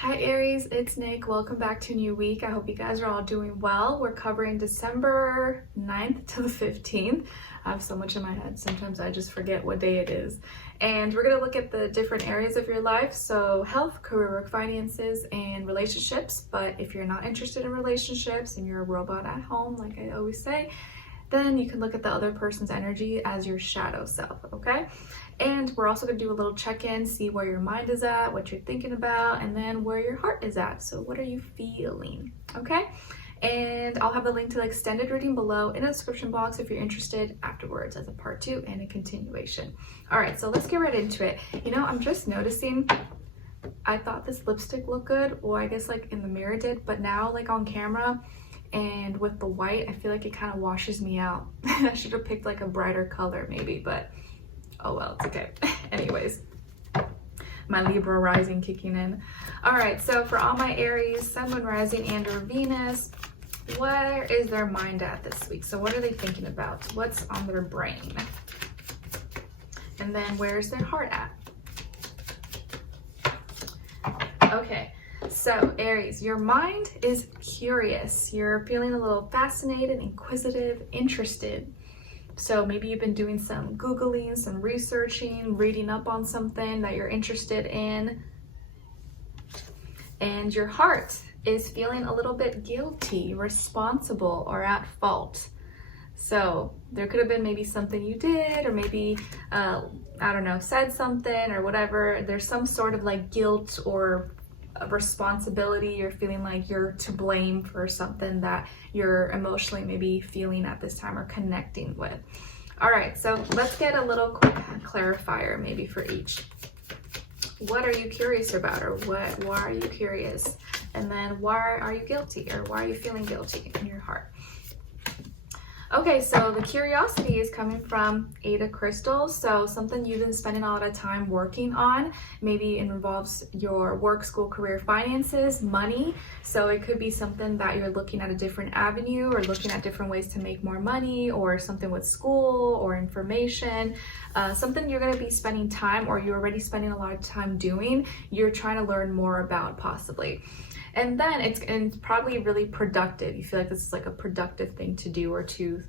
Hi Aries, it's Nick. Welcome back to a new week. I hope you guys are all doing well. We're covering December 9th to the 15th. I have so much in my head, sometimes I just forget what day it is. And we're going to look at the different areas of your life. So health, career, work, finances, and relationships. But if you're not interested in relationships and you're a robot at home, like I always say, then you can look at the other person's energy as your shadow self, okay? And we're also gonna do a little check-in, see where your mind is at, what you're thinking about, and then where your heart is at. So what are you feeling, okay? And I'll have a link to the extended reading below in the description box if you're interested afterwards as a part 2 and a continuation. All right, so let's get right into it. You know, I'm just noticing, I thought this lipstick looked good, well, I guess like in the mirror did, but now like on camera, and with the white, I feel like it kind of washes me out. I should have picked like a brighter color maybe, but oh well, it's okay. Anyways, my Libra rising kicking in. All right, so for all my Aries, Sun, Moon, Rising, and or Venus, where is their mind at this week? So what are they thinking about? What's on their brain? And then where's their heart at? Okay. So Aries, your mind is curious. You're feeling a little fascinated, inquisitive, interested. So maybe you've been doing some Googling, some researching, reading up on something that you're interested in. And your heart is feeling a little bit guilty, responsible, or at fault. So there could have been maybe something you did, or maybe, I don't know, said something or whatever. There's some sort of like guilt or responsibility. You're feeling like you're to blame for something that you're emotionally maybe feeling at this time or connecting with. All right, so let's get a little quick clarifier maybe for each. What are you curious about, or why are you curious? And then why are you guilty, or why are you feeling guilty in your heart? Okay, so the curiosity is coming from 8 of Crystals. So something you've been spending a lot of time working on. Maybe it involves your work, school, career, finances, money. So it could be something that you're looking at a different avenue, or looking at different ways to make more money, or something with school or information. Something you're going to be spending time, or you're already spending a lot of time doing, you're trying to learn more about possibly. And then it's probably really productive. You feel like this is like a productive thing to do or to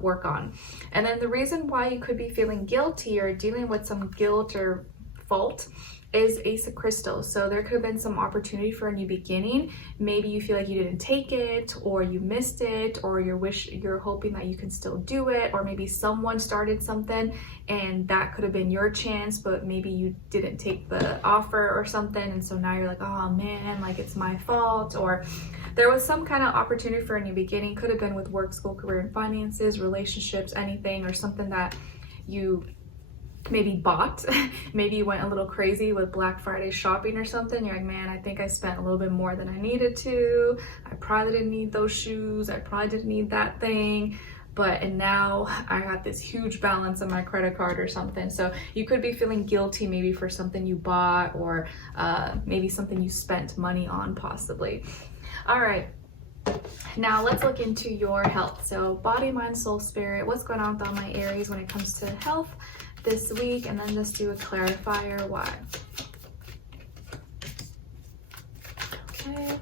work on. And then the reason why you could be feeling guilty or dealing with some guilt or fault is Ace of Crystals. So there could have been some opportunity for a new beginning. Maybe you feel like you didn't take it, or you missed it, or you're hoping that you can still do it, or maybe someone started something and that could have been your chance, but maybe you didn't take the offer or something, and so now you're like, oh man, like it's my fault. Or there was some kind of opportunity for a new beginning. Could have been with work, school, career, and finances, relationships, anything, or something that you maybe bought. Maybe you went a little crazy with Black Friday shopping or something. You're like, man, I think I spent a little bit more than I needed to. I probably didn't need those shoes. I probably didn't need that thing. And now I got this huge balance on my credit card or something. So you could be feeling guilty maybe for something you bought, or maybe something you spent money on possibly. All right. Now let's look into your health. So body, mind, soul, spirit. What's going on with all my Aries when it comes to health this week? And then let's do a clarifier. Why? Okay.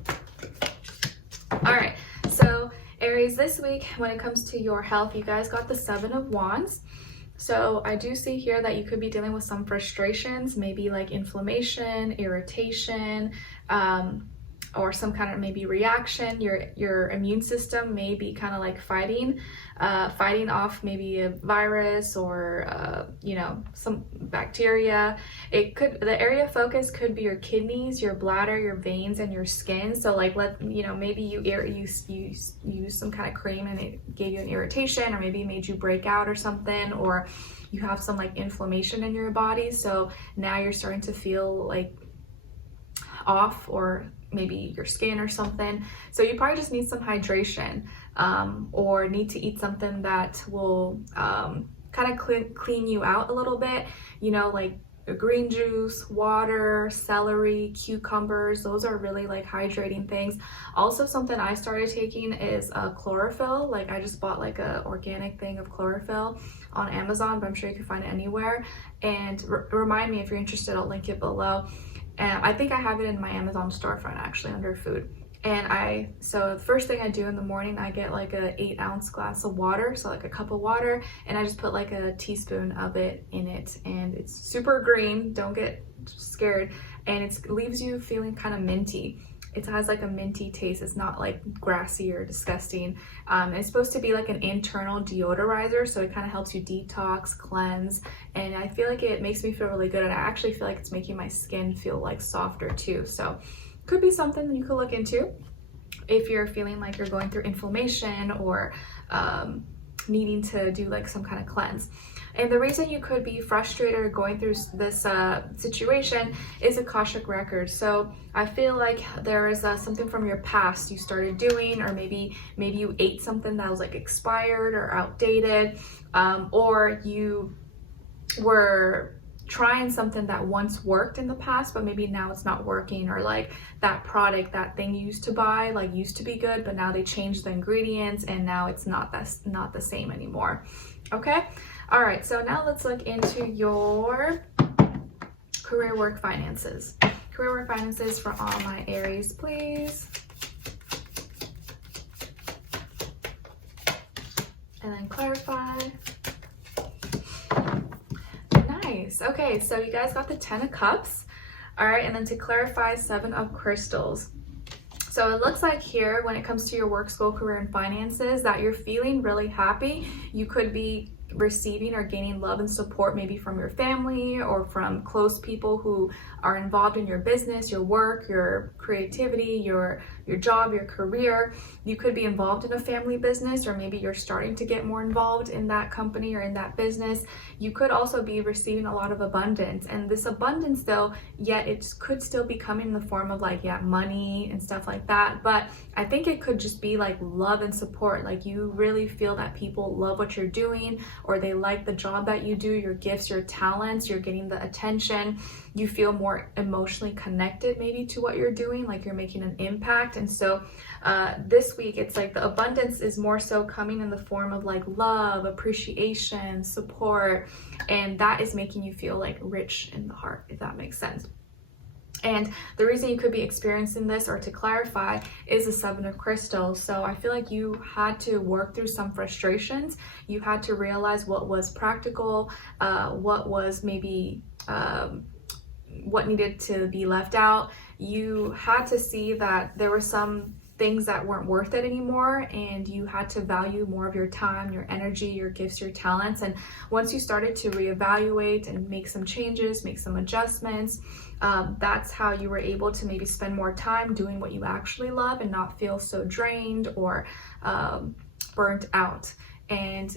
All right. So Aries, this week when it comes to your health, you guys got the 7 of Wands. So I do see here that you could be dealing with some frustrations, maybe like inflammation, irritation, or some kind of maybe reaction. Your immune system may be kind of like fighting off maybe a virus, or you know, some bacteria. The area of focus could be your kidneys, your bladder, your veins, and your skin. So like, maybe you use some kind of cream and it gave you an irritation, or maybe it made you break out or something, or you have some like inflammation in your body. So now you're starting to feel like off, or maybe your skin or something. So you probably just need some hydration, or need to eat something that will kind of clean you out a little bit, you know, like green juice, water, celery, cucumbers. Those are really like hydrating things. Also, something I started taking is chlorophyll. Like I just bought like a organic thing of chlorophyll on Amazon, but I'm sure you can find it anywhere. And remind me if you're interested, I'll link it below. And I think I have it in my Amazon storefront actually under food. And so the first thing I do in the morning, I get like a 8-ounce glass of water, so like a cup of water, and I just put like a teaspoon of it in it, and it's super green, don't get scared, and it leaves you feeling kind of minty. It has like a minty taste. It's not like grassy or disgusting. It's supposed to be like an internal deodorizer, so it kind of helps you detox, cleanse, and I feel like it makes me feel really good, and I actually feel like it's making my skin feel like softer too. So could be something that you could look into if you're feeling like you're going through inflammation or needing to do like some kind of cleanse. And the reason you could be frustrated or going through this situation is Akashic record. So I feel like there is something from your past you started doing, or maybe you ate something that was like expired or outdated, or you were trying something that once worked in the past, but maybe now it's not working, or like that product, that thing you used to buy, like used to be good, but now they changed the ingredients and now it's not the same anymore. Okay. All right. So now let's look into your career, work, finances. Career, work, finances for all my Aries, please. And then clarify. Nice. Okay, so you guys got the 10 of Cups. All right, and then to clarify, 7 of Crystals. So it looks like here, when it comes to your work, school, career, and finances, that you're feeling really happy. You could be receiving or gaining love and support, maybe from your family or from close people who are involved in your business, your work, your creativity, your job, your career. You could be involved in a family business, or maybe you're starting to get more involved in that company or in that business. You could also be receiving a lot of abundance, and this abundance though, yet it could still be coming in the form of like, money and stuff like that. But I think it could just be like love and support. Like you really feel that people love what you're doing, or they like the job that you do, your gifts, your talents, you're getting the attention. You feel more emotionally connected maybe to what you're doing, like you're making an impact. And so this week, it's like the abundance is more so coming in the form of like love, appreciation, support, and that is making you feel like rich in the heart, if that makes sense. And the reason you could be experiencing this, or to clarify, is the 7 of Crystals. So I feel like you had to work through some frustrations. You had to realize what was practical, what was maybe what needed to be left out. You had to see that there were some things that weren't worth it anymore, and you had to value more of your time, your energy, your gifts, your talents. And once you started to reevaluate and make some changes, make some adjustments, that's how you were able to maybe spend more time doing what you actually love and not feel so drained or burnt out. And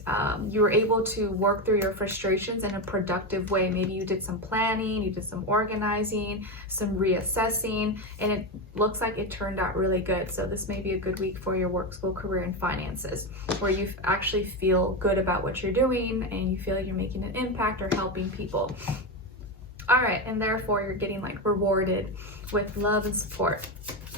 you were able to work through your frustrations in a productive way. Maybe you did some planning, you did some organizing, some reassessing, and it looks like it turned out really good. So this may be a good week for your work, school, career, and finances, where you actually feel good about what you're doing and you feel like you're making an impact or helping people. All right, and therefore you're getting like rewarded with love and support.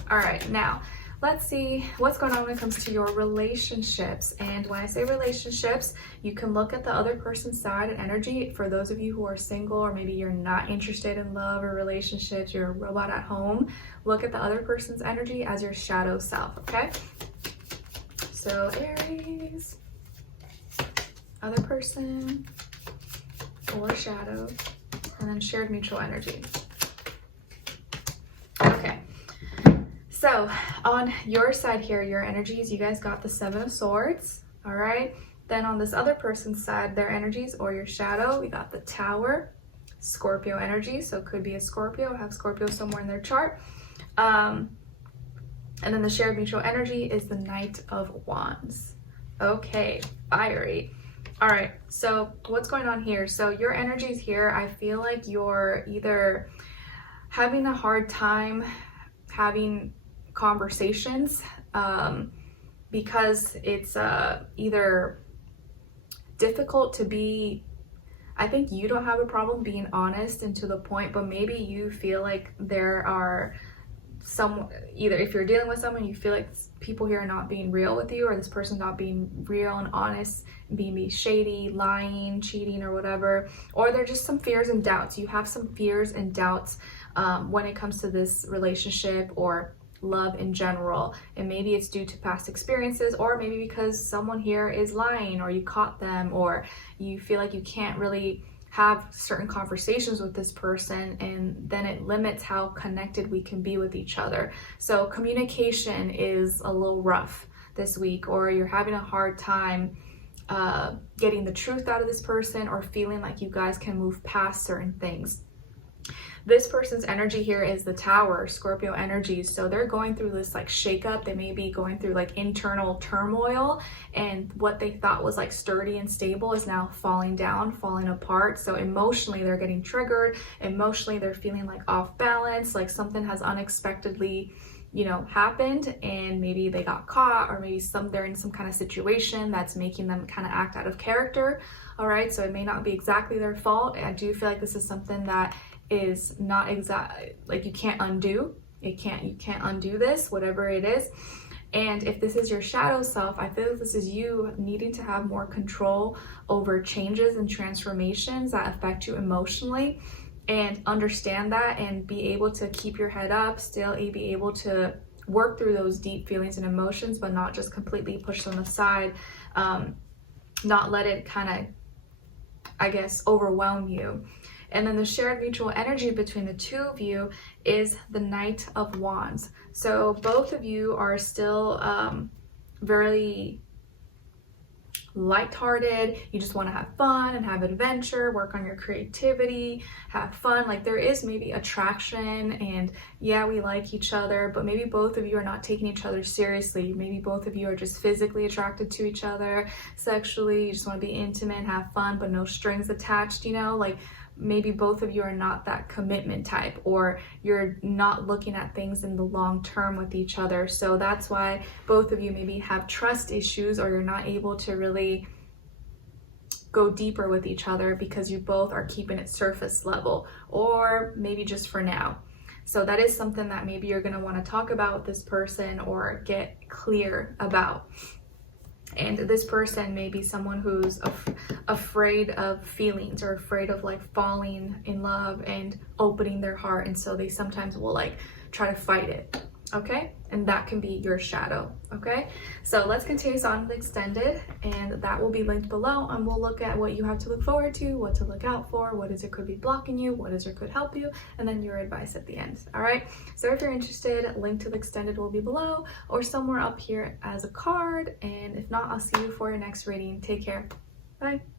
All right, now let's see what's going on when it comes to your relationships. And when I say relationships, you can look at the other person's side and energy. For those of you who are single, or maybe you're not interested in love or relationships, you're a robot at home, look at the other person's energy as your shadow self, okay? So Aries, other person, or shadow, and then shared mutual energy. Okay. So on your side here, your energies, you guys got the 7 of Swords, all right? Then on this other person's side, their energies, or your shadow, we got the Tower, Scorpio energy. So it could be a Scorpio, have Scorpio somewhere in their chart. And then the shared mutual energy is the Knight of Wands. Okay, fiery. All right, so what's going on here? So your energies here, I feel like you're either having a hard time having conversations because it's either difficult to be, I think you don't have a problem being honest and to the point, but maybe you feel like there are either if you're dealing with someone, you feel like people here are not being real with you, or this person's not being real and honest, being shady, lying, cheating, or whatever, or there's just some fears and doubts. You have some fears and doubts when it comes to this relationship or love in general. And maybe it's due to past experiences, or maybe because someone here is lying, or you caught them, or you feel like you can't really have certain conversations with this person, and then it limits how connected we can be with each other. So communication is a little rough this week, or you're having a hard time getting the truth out of this person, or feeling like you guys can move past certain things. This person's energy here is the Tower, Scorpio energy. So they're going through this like shakeup. They may be going through like internal turmoil, and what they thought was like sturdy and stable is now falling down, falling apart. So emotionally they're getting triggered. Emotionally they're feeling like off balance, like something has unexpectedly, you know, happened, and maybe they got caught, or maybe they're in some kind of situation that's making them kind of act out of character. All right, so it may not be exactly their fault. I do feel like this is something that is not exact, like you can't undo. You can't undo this, whatever it is. And if this is your shadow self, I feel like this is you needing to have more control over changes and transformations that affect you emotionally, and understand that and be able to keep your head up, still be able to work through those deep feelings and emotions, but not just completely push them aside, not let it kind of, I guess, overwhelm you. And then the shared mutual energy between the two of you is the Knight of Wands. So both of you are still very lighthearted. You just want to have fun and have adventure, work on your creativity, have fun. Like there is maybe attraction, and yeah, we like each other, but maybe both of you are not taking each other seriously. Maybe both of you are just physically attracted to each other, sexually, you just want to be intimate, have fun, but no strings attached, you know, like maybe both of you are not that commitment type, or you're not looking at things in the long term with each other. So that's why both of you maybe have trust issues, or you're not able to really go deeper with each other because you both are keeping it surface level, or maybe just for now. So that is something that maybe you're going to want to talk about with this person or get clear about. And this person may be someone who's afraid of feelings, or afraid of like falling in love and opening their heart. And so they sometimes will like try to fight it. Okay, and that can be your shadow. Okay, so let's continue on with extended, and that will be linked below, and we'll look at what you have to look forward to, what to look out for, what is it could be blocking you, what is it could help you, and then your advice at the end. All right, so if you're interested, link to the extended will be below or somewhere up here as a card, and if not, I'll see you for your next reading. Take care. Bye.